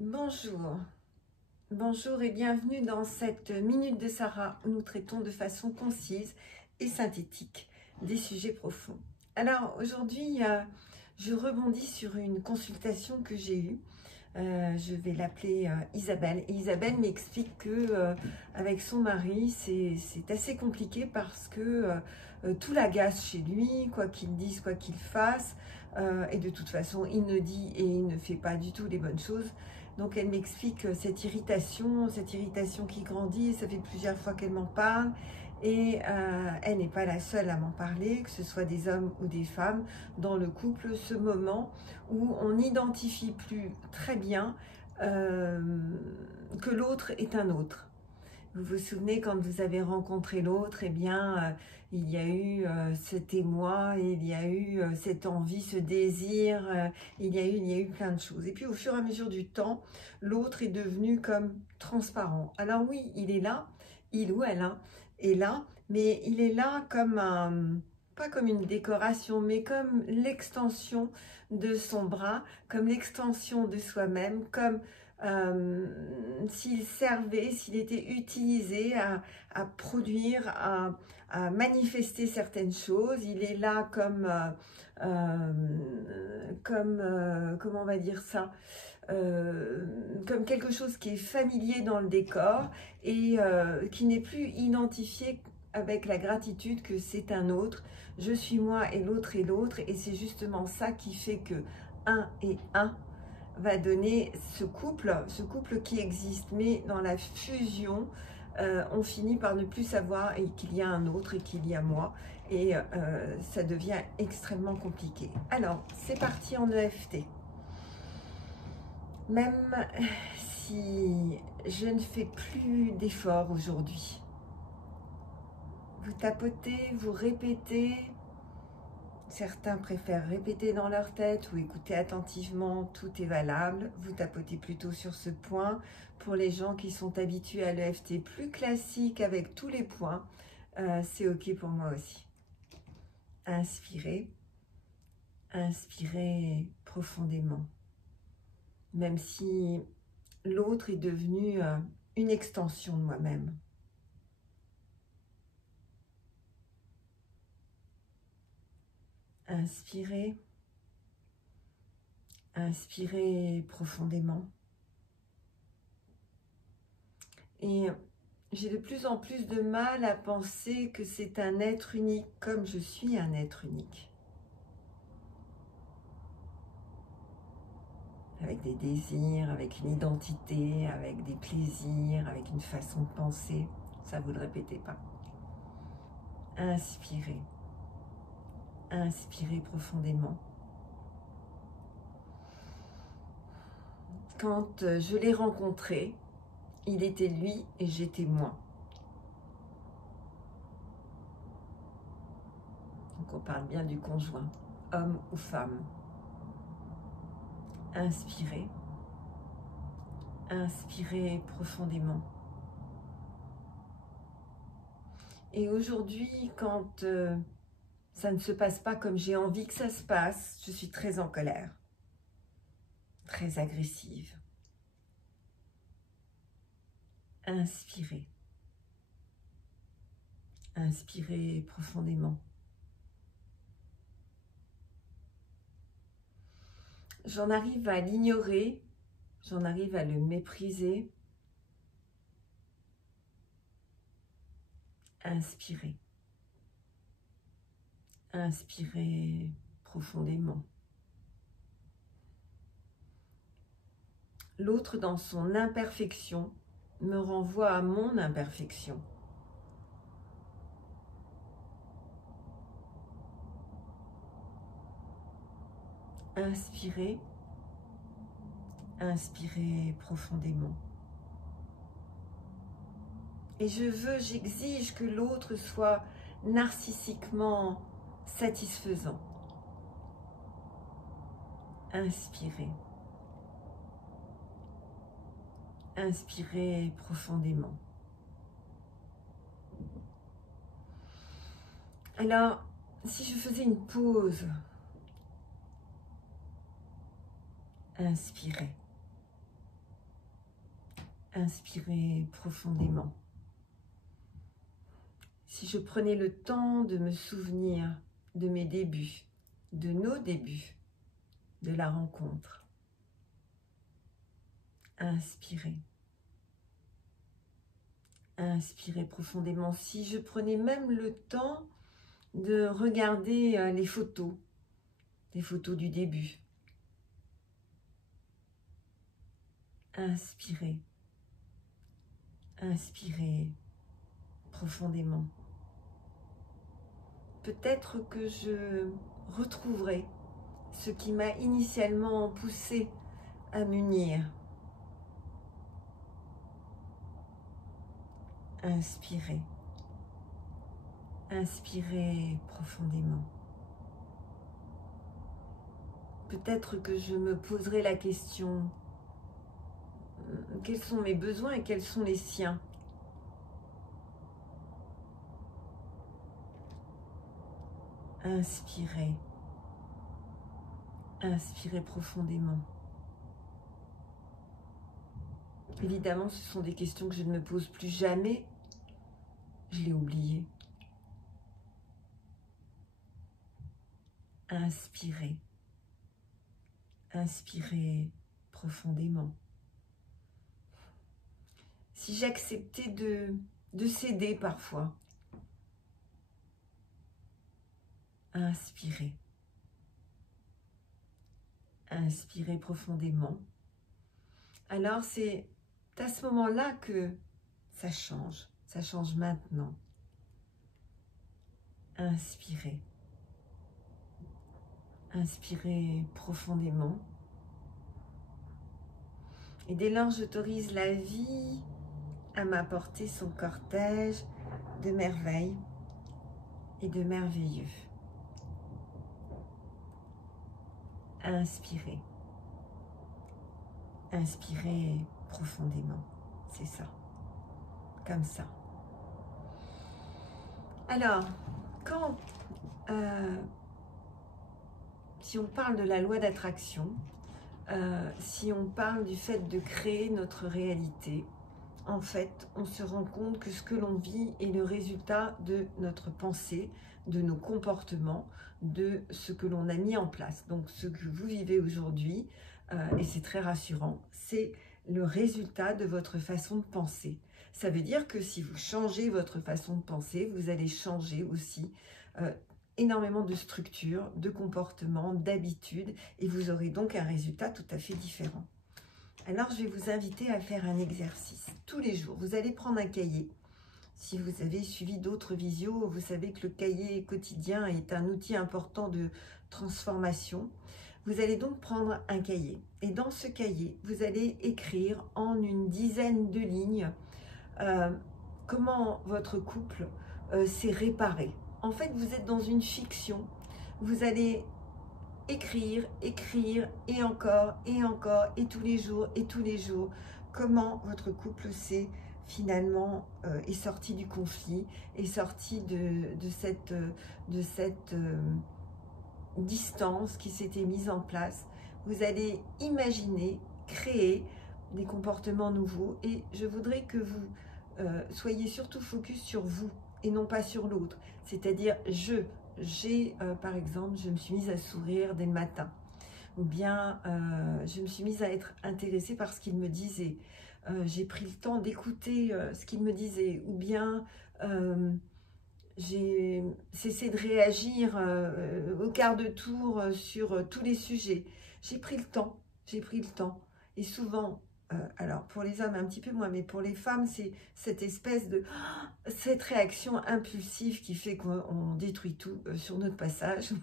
Bonjour, bonjour et bienvenue dans cette Minute de Sarah où nous traitons de façon concise et synthétique des sujets profonds. Alors aujourd'hui, je rebondis sur une consultation que j'ai eue. Je vais l'appeler Isabelle. Et Isabelle m'explique que avec son mari, c'est assez compliqué parce que tout l'agace chez lui, quoi qu'il dise, quoi qu'il fasse. Et de toute façon, il ne dit et il ne fait pas du tout les bonnes choses. Donc elle m'explique cette irritation qui grandit. Ça fait plusieurs fois qu'elle m'en parle. Et elle n'est pas la seule à m'en parler, que ce soit des hommes ou des femmes dans le couple, ce moment où on n'identifie plus très bien que l'autre est un autre. Vous vous souvenez quand vous avez rencontré l'autre, eh bien, il y a eu cet émoi, il y a eu cette envie, ce désir, il y a eu plein de choses. Et puis au fur et à mesure du temps, l'autre est devenu comme transparent. Alors oui, il est là, il ou elle est là, mais il est là comme pas comme une décoration, mais comme l'extension de son bras, comme l'extension de soi-même, comme s'il servait, s'il était utilisé à produire, à manifester certaines choses. Il est là comment on va dire ça, comme quelque chose qui est familier dans le décor et qui n'est plus identifié avec la gratitude que c'est un autre. Je suis moi et l'autre est l'autre, et c'est justement ça qui fait que un et un va donner ce couple qui existe, mais dans la fusion, on finit par ne plus savoir qu'il y a un autre et qu'il y a moi, et ça devient extrêmement compliqué. Alors, c'est parti en EFT. Même si je ne fais plus d'efforts aujourd'hui, vous tapotez, vous répétez. Certains préfèrent répéter dans leur tête ou écouter attentivement, tout est valable. Vous tapotez plutôt sur ce point. Pour les gens qui sont habitués à l'EFT plus classique avec tous les points, c'est ok pour moi aussi. Inspirez, inspirez profondément. Même si l'autre est devenu une extension de moi-même. Inspirez, inspirez profondément. Et j'ai de plus en plus de mal à penser que c'est un être unique comme je suis un être unique. Avec des désirs, avec une identité, avec des plaisirs, avec une façon de penser. Ça, vous ne le répétez pas. Inspirez. Inspirez profondément. Quand je l'ai rencontré, il était lui et j'étais moi. Donc on parle bien du conjoint, homme ou femme. Inspirez. Inspirez profondément. Et aujourd'hui, quand ça ne se passe pas comme j'ai envie que ça se passe, je suis très en colère, très agressive. Inspirez. Inspirez profondément. J'en arrive à l'ignorer, j'en arrive à le mépriser. Inspirez. Inspirez profondément. L'autre, dans son imperfection, me renvoie à mon imperfection. Inspirez. Inspirez profondément. Et j'exige que l'autre soit narcissiquement satisfaisant. Inspirez. Inspirez profondément. Alors, si je faisais une pause, inspirez. Inspirez profondément. Si je prenais le temps de me souvenir de mes débuts, de nos débuts, de la rencontre. Inspirez. Inspirez profondément. Si je prenais même le temps de regarder les photos du début. Inspirez. Inspirez profondément. Peut-être que je retrouverai ce qui m'a initialement poussé à m'unir. Inspirez. Inspirez profondément. Peut-être que je me poserai la question, quels sont mes besoins et quels sont les siens? Inspirez. Inspirez profondément. Évidemment, ce sont des questions que je ne me pose plus jamais. Je l'ai oublié. Inspirez. Inspirez profondément. Si j'acceptais de céder parfois, inspirez. Inspirez profondément. Alors c'est à ce moment-là que ça change maintenant. Inspirez. Inspirez profondément. Et dès lors, j'autorise la vie à m'apporter son cortège de merveilles et de merveilleux. Inspirez. Inspirez profondément. C'est ça. Comme ça. Alors, quand si on parle de la loi d'attraction, si on parle du fait de créer notre réalité, en fait, on se rend compte que ce que l'on vit est le résultat de notre pensée, de nos comportements, de ce que l'on a mis en place. Donc, ce que vous vivez aujourd'hui, et c'est très rassurant, c'est le résultat de votre façon de penser. Ça veut dire que si vous changez votre façon de penser, vous allez changer aussi énormément de structures, de comportements, d'habitudes, et vous aurez donc un résultat tout à fait différent. Alors, je vais vous inviter à faire un exercice tous les jours. Vous allez prendre un cahier. Si vous avez suivi d'autres visios, vous savez que le cahier quotidien est un outil important de transformation. Vous allez donc prendre un cahier. Et dans ce cahier, vous allez écrire en une dizaine de lignes comment votre couple s'est réparé. En fait, vous êtes dans une fiction. Vous allez écrire, et encore, et tous les jours, comment votre couple s'est finalement est sorti du conflit, est sorti de cette distance qui s'était mise en place. Vous allez imaginer, créer des comportements nouveaux, et je voudrais que vous soyez surtout focus sur vous et non pas sur l'autre. C'est-à-dire, par exemple, je me suis mise à sourire dès le matin, ou bien je me suis mise à être intéressée par ce qu'il me disait, j'ai pris le temps d'écouter ce qu'il me disait, ou bien j'ai cessé de réagir au quart de tour sur tous les sujets. J'ai pris le temps, et souvent, alors pour les hommes un petit peu moins, mais pour les femmes, c'est cette espèce de cette réaction impulsive qui fait qu'on détruit tout sur notre passage.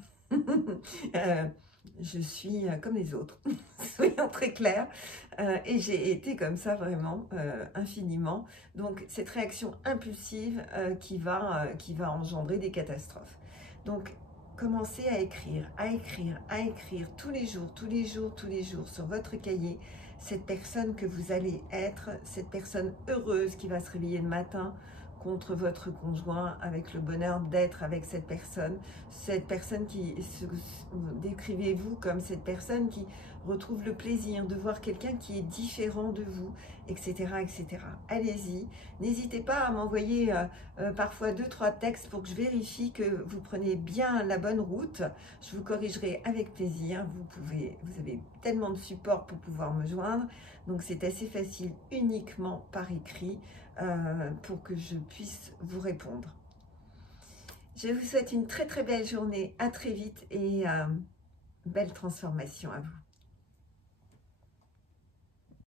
Je suis comme les autres, soyons très clairs, et j'ai été comme ça vraiment infiniment. Donc cette réaction impulsive qui va engendrer des catastrophes. Donc commencez à écrire tous les jours sur votre cahier cette personne que vous allez être, cette personne heureuse qui va se réveiller le matin contre votre conjoint, avec le bonheur d'être avec cette personne qui décrivez-vous comme cette personne qui retrouve le plaisir de voir quelqu'un qui est différent de vous, etc. etc. Allez-y, n'hésitez pas à m'envoyer parfois 2-3 textes pour que je vérifie que vous prenez bien la bonne route. Je vous corrigerai avec plaisir. Vous avez tellement de support pour pouvoir me joindre, donc c'est assez facile, uniquement par écrit, pour que je puisse vous répondre. Je vous souhaite une très très belle journée, à très vite et belle transformation à vous.